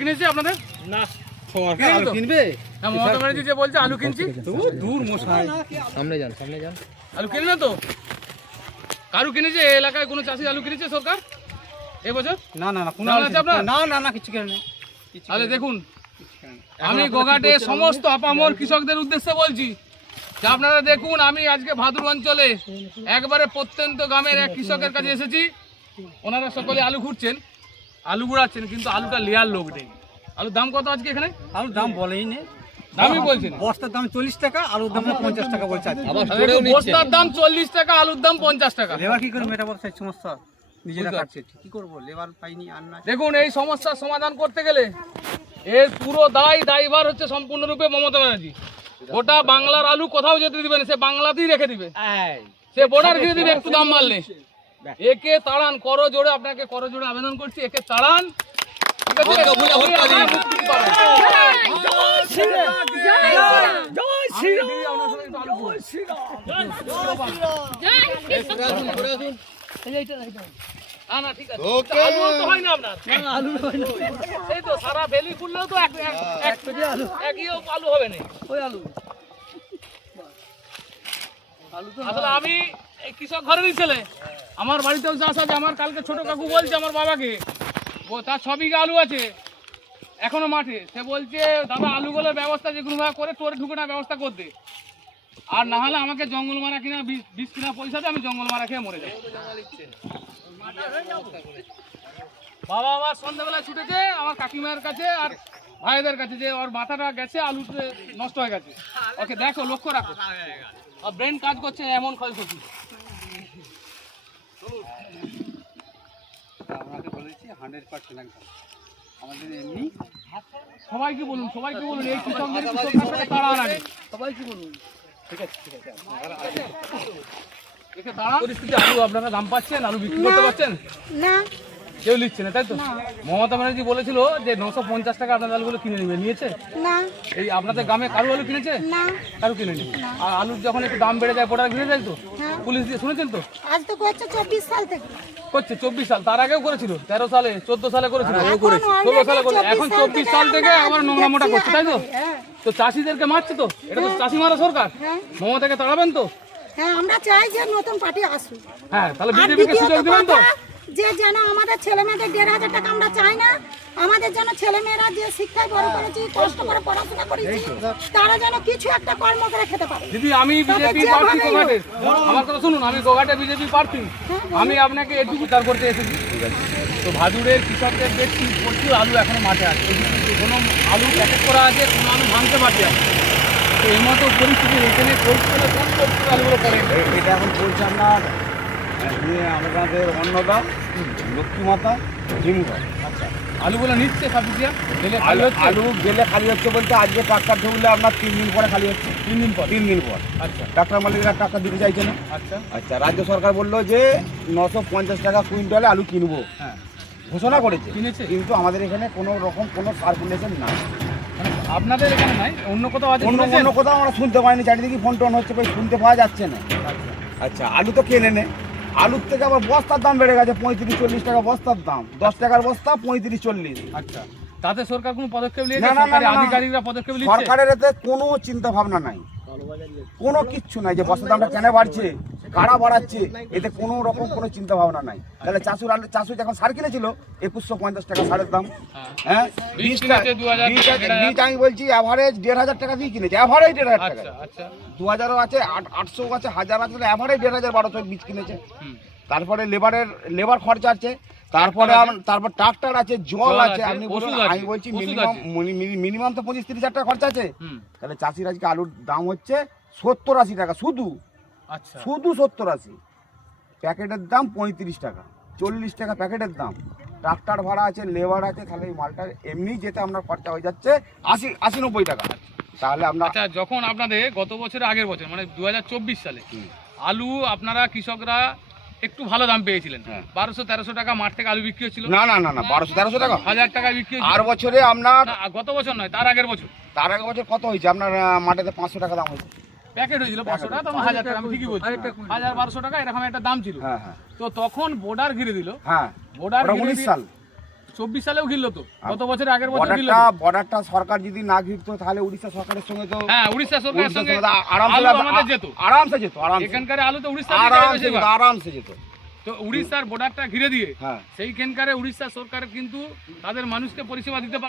কিনেছে আপনাদের? না সরকার আলু কিনবে? হ্যাঁ, মমতা ব্যানার্জি যে বলছে আলু কিনছি, দূর মশাই, সামনে যান। আলু কিনে না তো? কারু কিনেছে এই এলাকায়? কোনো চাষি আলু কিনেছে সরকার এবছর? না না না কোনো জানা আছে আপনার? না না না কিছু কেন নেই। তাহলে দেখুন, আমি গোঘাটে সমস্ত আপামর কৃষকদের উদ্দেশ্যে বলছি যে আপনারা দেখুন, আমি আজকে ভাদুর অঞ্চলে একবারে প্রত্যন্ত গ্রামের এক কৃষকের কাছে এসেছি। ওনারা সকলে আলু খুঁড়ছেন, আলু গুড়াচ্ছেন, কিন্তু আলুটা লেয়ার লোক নেই। আলুর দাম কত আজকে এখানে? আলুর দাম বলেই নেই, দামই বলছেন। বস্তার দাম 40 টাকা, আলুর দাম 50 টাকা বলছে আজকে। বস্তার দাম 40 টাকা, আলুর দাম 50 টাকা। লেবার কি করে মেটাবো সেই সমস্যা? নিজেরা কাটছে, কি করবো, লেবার পাইনি আর না। দেখুন, এই সমস্যার সমাধান করতে গেলে এর পুরো দায়ভার হচ্ছে সম্পূর্ণরূপে মমতা ব্যানার্জি। গোটা বাংলার আলু কোথাও যেতে দিবে না, সে বাংলাতেই রেখে দিবে, সে বর্ডার ঘিরে দিবে একটু দাম মারলে। একে তাড়ান, করো জোরে, আপনাকে করো জোরে আবেদন করছি, একে তাড়ান। ঠিক আছে? মুক্তি পাবেন। না ঠিক আছে, আলু তো হয় না আপনার, এই তো সারা ভ্যালি খুললেও তো একই আলু হবে না। আসলে আমি এই কৃষক ঘরেরই ছেলে, আমার বাড়িতেও চাষ আছে। আমার কালকে ছোট কাকু বলছে আমার বাবাকে, তার 6 বিঘা আলু আছে এখনো মাঠে। সে বলছে দাদা আলুগুলোর ব্যবস্থা যে কোনোভাবে করে তোরে ঢুকে না ব্যবস্থা করতে, আর না হলে আমাকে জঙ্গল মারা কিনা বিষ কিনা পয়সাতে আমি জঙ্গল মারা খেয়ে মরে যাবো। বাবা আবার সন্ধ্যাবেলায় ছুটেছে আমার কাকিমার কাছে আর ভাইদের কাছে, যে ওর মাথাটা গেছে, আলুতে নষ্ট হয়ে গেছে, ওকে দেখো, লক্ষ্য রাখো, আর ব্রেন কাজ করছে এমন ক্ষয়ক্ষতি। আপনাকে বলেছি 100% একদম আমাদের এমনি। সবাইকে বলুন এই কৃষকদের তাড়া লাগে, সবাইকে বলুন। ঠিক আছে একে তাড়া। পরিস্থিতি আলু আপনারা দাম পাচ্ছেন, আলু বিক্রি করতে পারছেন না? কেউ লিখছে না, তাই তো? মমতা ব্যানার্জি বলেছিল যে 950 টাকা আপনাদের আলুগুলো কিনে নেবে, নিয়েছে? না এই আপনাদের গ্রামে কারু আলু কিনেছে? না, কারু কিনেনি। আর আলুর যখন একটু দাম বেড়ে যায় বর্ডার ঘিরে যায় তো, হ্যাঁ। পুলিশ দিয়ে শুনেছেন তো? আজ তো করছে 24 সাল থেকে। করছে 24 সাল, তার আগেও করেছিল, 13 সালে 14 সালে করেছিল, এখন 16 সালে করে, already এখন 24 24 সাল থেকে আমরা আবার নোংরামোটা করছে, তাই তো? হ্যাঁ, তো চাষিদেরকে মারছে তো, এটা তো চাষি মারা সরকার। হ্যাঁ। মমতাকে তাড়াবেন তো? হ্যাঁ, আমরা চাই যে নতুন পার্টি আসুক। হ্যাঁ, তাহলে আর বিজেপিকে দ্বিতীয়ত সুযোগ দিবেন তো? কথা, যে যেন আমাদের ছেলে মেয়েদের 1,500 টাকা আমরা চাই না। আমাদের যেন ছেলে মেয়েরা যে শিক্ষায় বড় করেছি, কষ্ট করে পড়াশোনা করেছি, তারা যেন কিছু একটা কর্ম করে খেতে পারে। দিদি, আমি বিজেপি প্রার্থী গোঘাটের, আমার কথা শুনুন, আমি গোঘাটে বিজেপি প্রার্থী। আমি আপনাকে এটুকু তার করতে এসেছি। তো ভাদুরের কৃষকদের দেখছি প্রচুর আলু এখনো মাঠে আছে, কোনো আলু প্যাকেট করা আছে, কোনো আলু ভাঙতে পারছে আছে। তো এই মতো পরিস্থিতি এখানে পরিস্থিতি কোন পরিস্থিতি আলুগুলো পড়ে? এটা এখন চলছে আপনার আমাদের অন্নদা, লক্ষ্মীমাতা, হিমঘর। আচ্ছা, আলুগুলো নিচ্ছে সাফিসিয়া গেলে আলু গেলে খালি হচ্ছে বলতে আজকে ট্রাক্টর ঢুকলে আপনার 3 দিন পরে খালি হচ্ছে। 3 দিন পর? 3 দিন পর। আচ্ছা ট্রাক্টর মালিকরা টাকা দিতে চাইছে না। আচ্ছা আচ্ছা, রাজ্য সরকার বললো যে 950 টাকা কুইন্টালে আলু কিনবো, হ্যাঁ, ঘোষণা করেছে, কিনেছে। কিন্তু আমাদের এখানে কোনো রকম কোনো সার্কুলেশন নাই। মানে আপনাদের এখানে নাই, অন্য কোথাও আছে? অন্য শুনেছেন? অন্য কোথাও আমরা শুনতে পাইনি, চারিদিকে ফোন টোন হচ্ছে, শুনতে পাওয়া যাচ্ছে না। আচ্ছা আচ্ছা, আলু তো কেনে নে, আলুর থেকে আবার বস্তার দাম বেড়ে গেছে, 35-40 টাকা বস্তার দাম। 10 টাকার বস্তা 35-40। আচ্ছা, তাতে সরকার কোনো পদক্ষেপ নিয়েছে? না, না, না, সরকারি না, না। আধিকারিকরা পদক্ষেপ নিচ্ছে? সরকারের এতে কোনো চিন্তা ভাবনা নাই, কোনো কিচ্ছু নাই যে বস্তার দামটা কেন বাড়ছে, কারা বাড়াচ্ছে, এতে কোনো রকম কোনো চিন্তা ভাবনা নাই। তাহলে চাষু যখন সার কিনেছিল 2150 টাকা সারের দাম, হ্যাঁ, বীজ কিনেছে 2000 বীজ আমি বলছি অ্যাভারেজ 1,500 টাকা দিয়ে কিনেছে, অ্যাভারেজ 1,500 টাকা। আচ্ছা আচ্ছা 2000ও আছে, 800 আছে, 1000 আছে, অ্যাভারেজ 1,500-1,200 বীজ কিনেছে। হুম। তারপরে লেবার খরচা আছে, তারপরে তারপর ট্রাক্টর আছে, জল আছে, আপনি বলুন, ওষুধ আছে, আমি বলছি ওষুধ মিনিমাম তো 25-30 হাজার টাকা খরচা আছে। হুম। তাহলে চাষির আজকে আলুর দাম হচ্ছে 70-80 টাকা, শুধু আচ্ছা 70-80। প্যাকেটের দাম 35 টাকা, 40 টাকা প্যাকেটের দাম। ট্রাক্টর ভাড়া আছে, লেবার আছে, তাহলে এই মালটা এমনি যেতে আপনার খরচা হয়ে যাচ্ছে 80-90 টাকা। তাহলে আপনার আচ্ছা, যখন আপনাদের গত বছরের আগের বছর মানে 2024 সালে আলু আপনারা কৃষকরা একটু ভালো দাম পেয়েছিলেন, হ্যাঁ। 1200-1300 টাকা মাঠ থেকে আলু বিক্রি হচ্ছিল, না 1200-1300 টাকা 1000 টাকা বিক্রি হচ্ছিল। আর বছরে আপনার, না, গত বছর নয়, তার আগের বছর তার আগে বছর কত হয়েছে আপনার মাঠেতে 500 টাকা দাম হয়েছে। প্যাকেট হয়েছিল 500 টাকা, তখন 1000 টাকা, আমি ঠিকই বলছি, 1000-1200 টাকা এরকম একটা দাম ছিল। হ্যাঁ হ্যাঁ তো তখন বর্ডার ঘিরে দিল, হ্যাঁ, বর্ডার ওটা ঘিরে 19 সাল। 24 সালেও ঘিরলো তো, গত বছর আগের বছর ঘিরলো বর্ডারটা তো। বর্ডারটা সরকার যদি না ঘিরতো তাহলে উড়িষ্যা সরকারের সঙ্গে তো হ্যাঁ, উড়িষ্যা সরকারের উড়িষ্যার সঙ্গে সঙ্গে তো আরামসে আলু আমাদের যেত। আরামসে যেত আরামসে এখানকার আলু তো উড়িষ্যা আরামসে যেত। তো উড়িষ্যার বর্ডারটা ঘিরে দিয়ে হ্যাঁ সেইখানকার উড়িষ্যা সরকার কিন্তু তাদের মানুষকে পরিষেবা দিতে পারে।